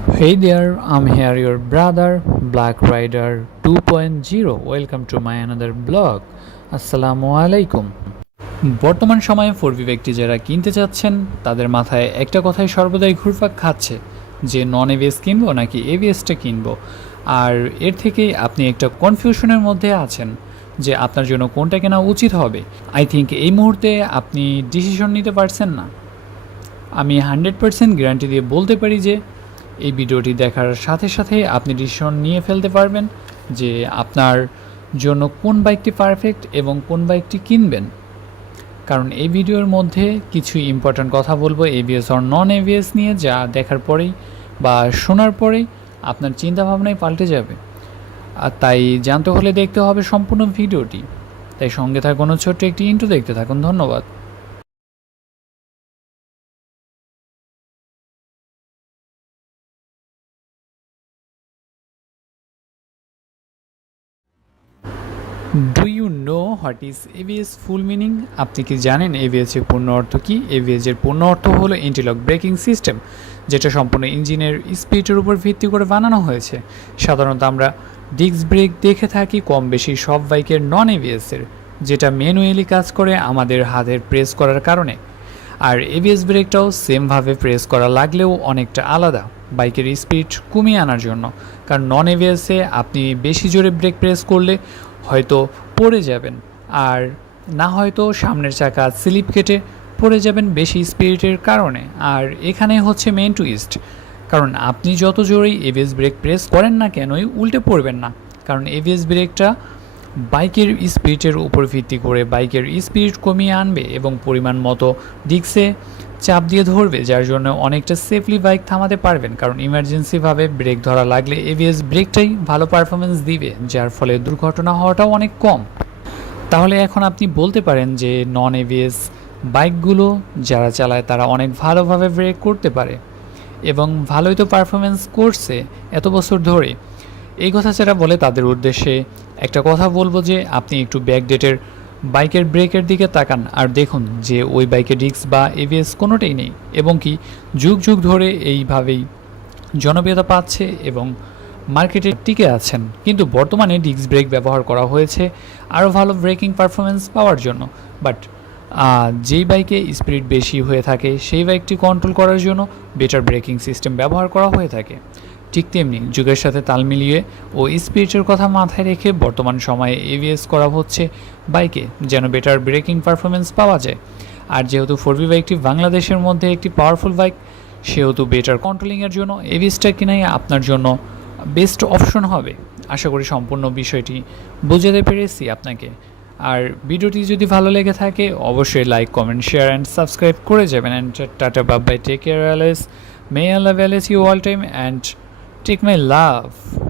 Hey there, I'm here, your brother, Black Rider 2.0. Welcome to my another blog. আসসালামু আলাইকুম বর্তমান সময়ে four ব্যক্তি যারা কিনতে চাচ্ছেন তাদের মাথায় একটা কথাই সর্বদাই ঘুরপাক খাচ্ছে যে নন এভিএস কিনবো নাকি এভিএসটা কিনবো আর এর থেকেই আপনি একটা কনফিউশনের মধ্যে আছেন যে আপনার জন্য কোনটা কেনা উচিত হবে আই থিঙ্ক এই মুহূর্তে আপনি ডিসিশন নিতে পারছেন না আমি হান্ড্রেড পার্সেন্ট গ্যারান্টি দিয়ে বলতে পারি যে এই ভিডিওটি দেখার সাথে সাথে আপনি ডিসিশন নিয়ে ফেলতে পারবেন যে আপনার জন্য কোন বাইকটি পারফেক্ট এবং কোন বাইকটি কিনবেন। কারণ এই ভিডিওর মধ্যে কিছু ইম্পর্ট্যান্ট কথা বলব এভিএস অর নন এভিএস নিয়ে, যা দেখার পরেই বা শোনার পরেই আপনার চিন্তাভাবনাই পাল্টে যাবে। আর তাই জানতে হলে দেখতে হবে সম্পূর্ণ ভিডিওটি। তাই সঙ্গে থাকুন ছোট্ট একটি ইন্টু দেখতে থাকুন, ধন্যবাদ। Do you know what is AVS full meaning আপনি কি জানেন এভিএস এর পূর্ণ অর্থ কি? এভিএস এর পূর্ণ অর্থ হলো ইন্টিলক ব্রেকিং সিস্টেম যেটা সম্পূর্ণ ইঞ্জিনের স্পিডের উপর ভিত্তি করে বানানো হয়েছে। সাধারণত আমরা ডিস্ক ব্রেক দেখে থাকি কম বেশি সব বাইকের নন এভিএসের যেটা ম্যানুয়ালি কাজ করে আমাদের হাতের প্রেস করার কারণে। আর এভিএস ব্রেকটাও সেমভাবে প্রেস করা লাগলেও অনেকটা আলাদা, বাইকের স্পিড কমিয়ে আনার জন্য। কারণ নন এভিএসে আপনি বেশি জোরে ব্রেক প্রেস করলে হয়তো পড়ে যাবেন। আর না হয়তো সামনের চাকা স্লিপ কেটে পড়ে যাবেন বেশি স্পিরিটের কারণে। আর এখানে হচ্ছে মেন টুইস্ট কারণ আপনি যত জোরেই এভিএস ব্রেক প্রেস করেন না কেনই উল্টে পড়বেন না। কারণ এভিএস ব্রেকটা বাইকের স্পিডের উপর ভিত্তি করে বাইকের স্পিড কমিয়ে আনবে এবং পরিমাণ মতো ডিক্সে চাপ দিয়ে ধরবে, যার জন্য অনেকটা সেফলি বাইক থামাতে পারবেন, কারণ ইমার্জেন্সিভাবে ব্রেক ধরা লাগলে এভিএস ব্রেকটাই ভালো পারফরমেন্স দিবে, যার ফলে দুর্ঘটনা হওয়াটাও অনেক কম। তাহলে এখন আপনি বলতে পারেন যে নন এভিএস বাইকগুলো যারা চালায় তারা অনেক ভালোভাবে ব্রেক করতে পারে, এবং ভালোই তো পারফরমেন্স করছে এত বছর ধরে। এই কথা যারা বলে তাদের উদ্দেশ্যে একটা কথা বলব যে আপনি একটু ব্যাকডেটের বাইকের ব্রেকের দিকে তাকান আর দেখুন যে ওই বাইকের ডিস্ক বা এভিএস কোনোটাই নেই এবং কি যুগ যুগ ধরে এইভাবেই জনপ্রিয়তা পাচ্ছে এবং মার্কেটে টিকে আছেন। কিন্তু বর্তমানে ডিস্ক ব্রেক ব্যবহার করা হয়েছে আরও ভালো ব্রেকিং পারফরমেন্স পাওয়ার জন্য। বাট যেই বাইকে স্পিড বেশি হয়ে থাকে, সেই বাইকটি কন্ট্রোল করার জন্য বেটার ব্রেকিং সিস্টেম ব্যবহার করা হয়ে থাকে। ঠিক তেমনি যুগের সাথে তাল মিলিয়ে ও স্পিরিটের কথা মাথায় রেখে বর্তমান সময়ে এভিএস করা হচ্ছে বাইকে, যেন বেটার ব্রেকিং পারফরমেন্স পাওয়া যায়। আর যেহেতু ফোর বি বাইকটি বাংলাদেশের মধ্যে একটি পাওয়ারফুল বাইক সেহেতু বেটার কন্ট্রোলিংয়ের জন্য এভিএসটা কিনাই আপনার জন্য বেস্ট অপশন হবে। আশা করি সম্পূর্ণ বিষয়টি বুঝাতে পেরেছি আপনাকে। আর ভিডিওটি যদি ভালো লেগে থাকে, অবশ্যই like comment share and subscribe করে যাবেন। And tata bye bye take care always may Allah bless you all time and Take my love.